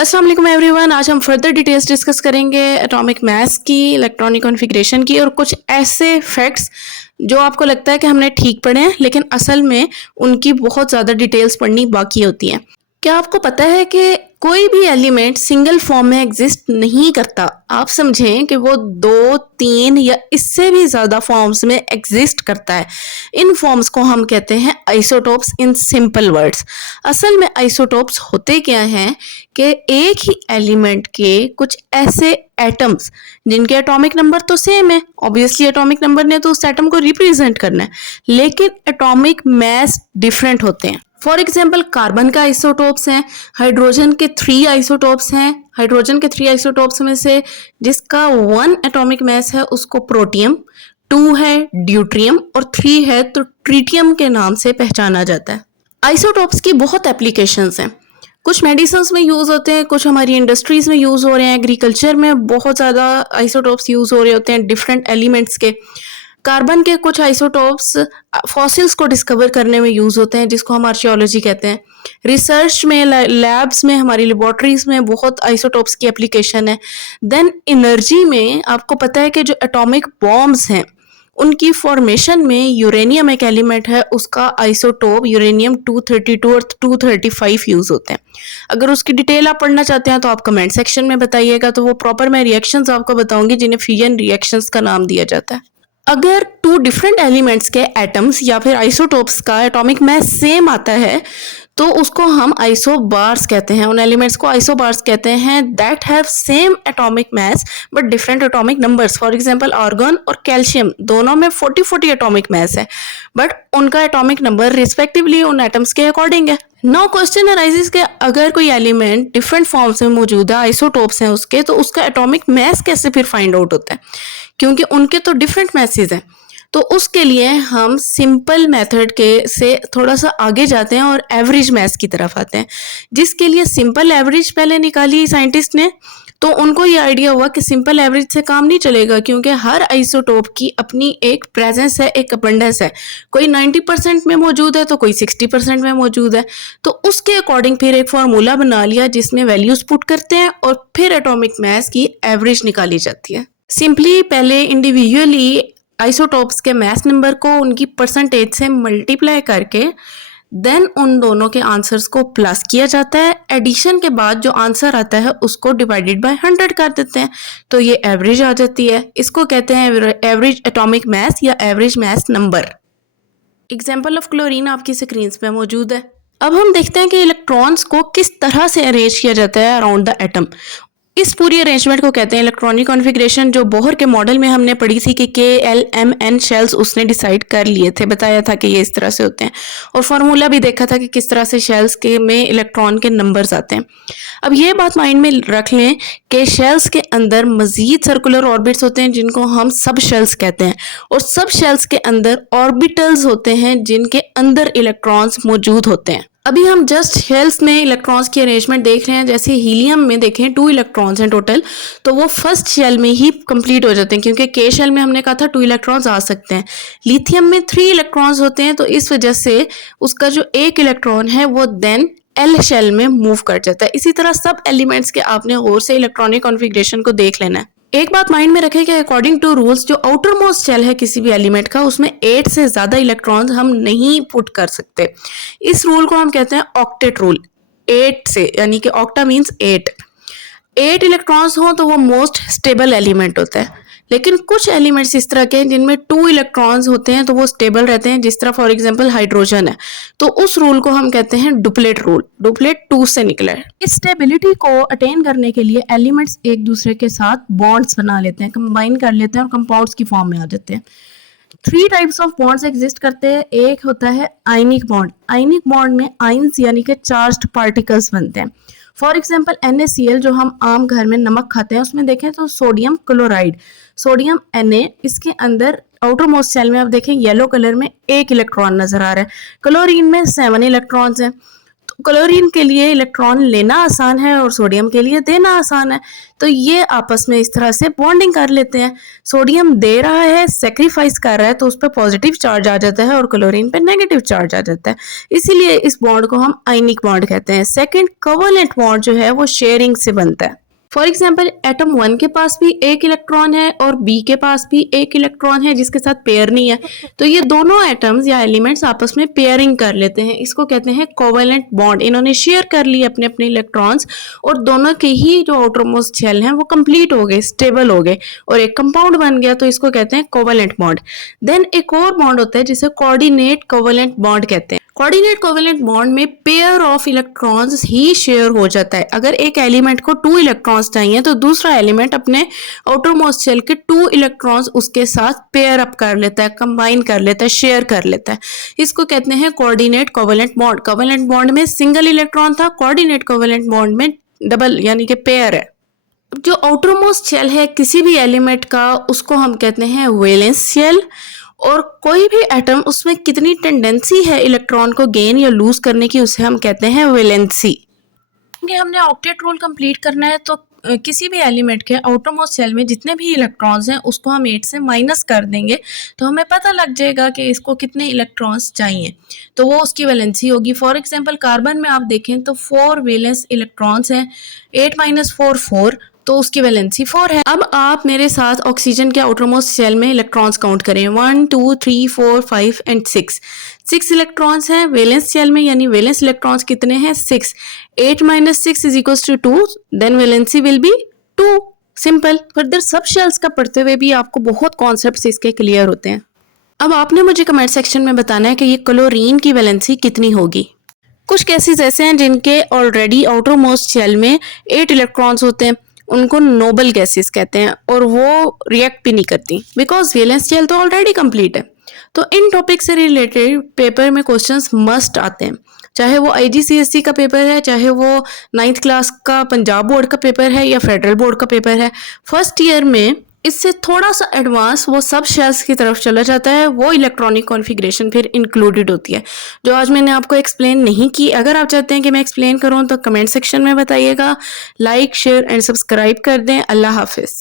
अस्सलाम वालेकुम एवरीवन। आज हम फर्दर डिटेल्स डिस्कस करेंगे एटॉमिक मास की, इलेक्ट्रॉनिक कॉन्फ़िगरेशन की और कुछ ऐसे फैक्ट्स जो आपको लगता है कि हमने ठीक पढ़े हैं, लेकिन असल में उनकी बहुत ज़्यादा डिटेल्स पढ़नी बाकी होती हैं। क्या आपको पता है कि कोई भी एलिमेंट सिंगल फॉर्म में एग्जिस्ट नहीं करता? आप समझें कि वो 2, 3 या इससे भी ज़्यादा फॉर्म्स में एग्जिस्ट करता है। इन फॉर्म्स को हम कहते हैं आइसोटोप्स इन सिंपल वर्ड्स। असल में आइसोटोप्स होते क्या हैं कि एक ही एलिमेंट के कुछ ऐसे एटम्स जिनके एटॉमिक नंबर तो सेम है, ऑब्वियसली एटॉमिक नंबर ने तो उस एटम को रिप्रेजेंट करना है, लेकिन एटॉमिक मास डिफरेंट होते हैं। फॉर एग्जाम्पल कार्बन का आइसोटोप्स हैं, हाइड्रोजन के 3 आइसोटोप्स हैं। हाइड्रोजन के 3 आइसोटोप्स में से जिसका 1 एटॉमिक मास है उसको प्रोटियम, 2 है ड्यूट्रियम और 3 है तो ट्रीटियम के नाम से पहचाना जाता है। आइसोटोप्स की बहुत एप्लीकेशंस हैं। कुछ मेडिसिन में यूज़ होते हैं, कुछ हमारी इंडस्ट्रीज में यूज़ हो रहे हैं, एग्रीकल्चर में बहुत ज़्यादा आइसोटोप्स यूज़ हो रहे होते हैं डिफरेंट एलिमेंट्स के। कार्बन के कुछ आइसोटोप्स फॉसिल्स को डिस्कवर करने में यूज़ होते हैं, जिसको हम आर्कियोलॉजी कहते हैं। रिसर्च में, लैब्स में, हमारी लेबॉर्ट्रीज में बहुत आइसोटोप्स की एप्लीकेशन है। देन एनर्जी में आपको पता है कि जो एटॉमिक बॉम्ब्स हैं उनकी फॉर्मेशन में यूरेनियम एक एलिमेंट है, उसका आइसोटोप यूरेनियम 232 और 235 यूज़ होते हैं। अगर उसकी डिटेल आप पढ़ना चाहते हैं तो आप कमेंट सेक्शन में बताइएगा, तो वो प्रॉपर मैं रिएक्शंस आपको बताऊंगी जिन्हें फ्यूजन रिएक्शंस का नाम दिया जाता है। अगर 2 डिफरेंट एलिमेंट्स के एटम्स या फिर आइसोटोप्स का एटॉमिक मास सेम आता है तो उसको हम आइसोबार्स कहते हैं। उन एलिमेंट्स को आइसोबार्स कहते हैं that have same atomic mass but different atomic numbers. For example argon और कैल्शियम दोनों में 40-40 एटॉमिक मास है, बट उनका एटॉमिक नंबर रिस्पेक्टिवली उन एटम्स के अकॉर्डिंग है। नाउ क्वेश्चन अराइजेस कि अगर कोई एलिमेंट डिफरेंट फॉर्म्स में मौजूद है, आइसोटोप्स हैं उसके, तो उसका एटॉमिक मास कैसे फिर फाइंड आउट होता है, क्योंकि उनके तो डिफरेंट मैसेज हैं। तो उसके लिए हम सिंपल मेथड के से थोड़ा सा आगे जाते हैं और एवरेज मैथ्स की तरफ आते हैं, जिसके लिए सिंपल एवरेज पहले निकाली साइंटिस्ट ने। तो उनको ये आइडिया हुआ कि सिंपल एवरेज से काम नहीं चलेगा, क्योंकि हर आइसोटोप की अपनी एक प्रेजेंस है, एक अबंडेंस है। कोई 90% में मौजूद है तो कोई 60% में मौजूद है। तो उसके अकॉर्डिंग फिर एक फार्मूला बना लिया जिसमें वैल्यूज पुट करते हैं और फिर एटॉमिक मास की एवरेज निकाली जाती है। सिंपली पहले इंडिविजुअली आइसोटोप्स के मास नंबर को उनकी परसेंटेज से मल्टीप्लाई करके देन उन दोनों के आंसर्स को प्लस किया जाता है। एडिशन के बाद जो आंसर आता है उसको डिवाइडेड बाय 100 कर देते हैं, तो ये एवरेज आ जाती है। इसको कहते हैं एवरेज एटॉमिक मास या average mass number. Example of chlorine आपकी स्क्रीन पे मौजूद है। अब हम देखते हैं कि इलेक्ट्रॉन्स को किस तरह से अरेंज किया जाता है अराउंड द एटम। इस पूरी अरेंजमेंट को कहते हैं इलेक्ट्रॉनिक कॉन्फ़िगरेशन, जो बोहर के मॉडल में हमने पढ़ी थी कि KLMN शेल्स उसने डिसाइड कर लिए थे, बताया था कि ये इस तरह से होते हैं, और फार्मूला भी देखा था कि किस तरह से शेल्स के में इलेक्ट्रॉन के नंबर्स आते हैं। अब ये बात माइंड में रख लें कि शेल्स के अंदर मजीद सर्कुलर ऑर्बिट्स होते हैं जिनको हम सब शेल्स कहते हैं, और सब शेल्स के अंदर ऑर्बिटल्स होते हैं जिनके अंदर इलेक्ट्रॉन्स मौजूद होते हैं। अभी हम जस्ट शेल्स में इलेक्ट्रॉन्स की अरेंजमेंट देख रहे हैं। जैसे हीलियम में देखें 2 इलेक्ट्रॉन्स हैं टोटल, तो वो फर्स्ट शेल में ही कंप्लीट हो जाते हैं, क्योंकि के शेल में हमने कहा था 2 इलेक्ट्रॉन्स आ सकते हैं। लिथियम में 3 इलेक्ट्रॉन्स होते हैं, तो इस वजह से उसका जो एक इलेक्ट्रॉन है वो देन एल शेल में मूव कर जाता है। इसी तरह सब एलिमेंट्स के आपने गौर से इलेक्ट्रॉनिक कॉन्फ़िगरेशन को देख लेना है। एक बात माइंड में रखें कि अकॉर्डिंग टू रूल्स जो आउटर मोस्ट शेल है किसी भी एलिमेंट का, उसमें 8 से ज्यादा इलेक्ट्रॉन्स हम नहीं पुट कर सकते। इस रूल को हम कहते हैं ऑक्टेट रूल। 8 से, यानी कि ऑक्टा मींस 8 इलेक्ट्रॉन्स हो तो वो मोस्ट स्टेबल एलिमेंट होता है। लेकिन कुछ एलिमेंट्स इस तरह के हैं जिनमें 2 इलेक्ट्रॉन्स होते हैं तो वो स्टेबल रहते हैं, जिस तरह फॉर एग्जांपल हाइड्रोजन है, तो उस रूल को हम कहते हैं डुप्लेट रूल। डुप्लेट 2 से निकला है। इस स्टेबिलिटी को अटेन करने के लिए एलिमेंट्स एक दूसरे के साथ बॉन्ड्स बना लेते हैं, कंबाइन कर लेते हैं और कंपाउंड्स की फॉर्म में आ जाते हैं। 3 टाइप्स ऑफ बॉन्ड्स एग्जिस्ट करते हैं। एक होता है आयनिक बॉन्ड। आयनिक बॉन्ड में आयंस यानी कि चार्ज्ड पार्टिकल्स बनते हैं। फॉर एग्जाम्पल NaCl जो हम आम घर में नमक खाते हैं उसमें देखें तो सोडियम क्लोराइड, सोडियम Na, इसके अंदर आउटर मोस्ट सेल में आप देखें येलो कलर में 1 इलेक्ट्रॉन नजर आ रहा है। क्लोरीन में 7 इलेक्ट्रॉन्स हैं। तो क्लोरीन के लिए इलेक्ट्रॉन लेना आसान है और सोडियम के लिए देना आसान है, तो ये आपस में इस तरह से बॉन्डिंग कर लेते हैं। सोडियम दे रहा है, सेक्रीफाइस कर रहा है, तो उस पर पॉजिटिव चार्ज आ जाता है और क्लोरीन पे नेगेटिव चार्ज आ जाता है। इसीलिए इस बॉन्ड को हम आयनिक बॉन्ड कहते हैं। सेकेंड, कोवेलेंट बॉन्ड जो है वो शेयरिंग से बनता है। फॉर एग्जाम्पल, एटम 1 के पास भी एक इलेक्ट्रॉन है और बी के पास भी एक इलेक्ट्रॉन है जिसके साथ पेयर नहीं है, तो ये दोनों एटम्स या एलिमेंट्स आपस में पेयरिंग कर लेते हैं। इसको कहते हैं कोवेलेंट बॉन्ड। इन्होंने शेयर कर लिए अपने अपने इलेक्ट्रॉन्स और दोनों के ही जो आउटरमोस्ट शेल हैं वो कंप्लीट हो गए, स्टेबल हो गए और एक कंपाउंड बन गया, तो इसको कहते हैं कोवेलेंट बॉन्ड। देन एक और बॉन्ड होता है जिसे कोऑर्डिनेट कोवेलेंट बॉन्ड कहते हैं। कोऑर्डिनेट कोवेलेंट बॉन्ड में pair of electrons he share हो जाता है। अगर एक एलिमेंट को 2 इलेक्ट्रॉन्स चाहिए तो दूसरा एलिमेंट अपने आउटरमोस्ट शेल के 2 इलेक्ट्रॉन्स उसके साथ पेयर अप कर लेता है, कंबाइन कर लेता है, शेयर कर लेता है। इसको कहते हैं coordinate covalent bond. Covalent bond में सिंगल इलेक्ट्रॉन था, कोऑर्डिनेट कोवेलेंट बॉन्ड में डबल यानी कि पेयर है। जो आउटरमोस्ट शेल है किसी भी एलिमेंट का, उसको हम कहते हैं वैलेंस शेल, और कोई भी एटम उसमें कितनी टेंडेंसी है इलेक्ट्रॉन को गेन या लूज करने की, उसे हम कहते हैं वैलेंसी। हमने ऑक्टेट रूल कंप्लीट करना है, तो किसी भी एलिमेंट के आउटरमोस्ट शेल में जितने भी इलेक्ट्रॉन्स हैं उसको हम 8 से माइनस कर देंगे, तो हमें पता लग जाएगा कि इसको कितने इलेक्ट्रॉन्स चाहिए, तो वो उसकी वैलेंसी होगी। फॉर एग्जांपल, कार्बन में आप देखें तो 4 वैलेंस इलेक्ट्रॉन्स हैं, 8 माइनस 4 4, तो उसकी वैलेंसी 4 है। अब आप मेरे साथ ऑक्सीजन के आउटरमोस्ट शेल में इलेक्ट्रॉन्स काउंट करें। 1 2 3 4 5 एंड 6 इलेक्ट्रॉन्स हैं वैलेंस शेल में, यानी वैलेंस इलेक्ट्रॉन्स कितने हैं? 6। 8 minus 6 is equals to 2, then valency will be 2। Simple. Further subshells का पढ़ते हुए भी आपको बहुत कॉन्सेप्ट्स इसके क्लियर होते हैं। अब आपने मुझे कमेंट सेक्शन में बताना है कि ये क्लोरीन की वैलेंसी कितनी होगी। कुछ केसेस ऐसे हैं जिनके ऑलरेडी आउटरमोस्ट शेल में 8 इलेक्ट्रॉन्स होते हैं, उनको नोबल गैसेस कहते हैं और वो रिएक्ट भी नहीं करती बिकॉज वैलेंस शेल तो ऑलरेडी कंप्लीट है। तो इन टॉपिक से रिलेटेड पेपर में क्वेश्चंस मस्ट आते हैं, चाहे वो IGCSE का पेपर है, चाहे वो 9th क्लास का पंजाब बोर्ड का पेपर है या फेडरल बोर्ड का पेपर है। फर्स्ट ईयर में इससे थोड़ा सा एडवांस वो सब शेल्स की तरफ चला जाता है, वो इलेक्ट्रॉनिक कॉन्फ़िगरेशन फिर इंक्लूडेड होती है जो आज मैंने आपको एक्सप्लेन नहीं की। अगर आप चाहते हैं कि मैं एक्सप्लेन करूं तो कमेंट सेक्शन में बताइएगा। लाइक, शेयर एंड सब्सक्राइब कर दें। अल्लाह हाफिज़।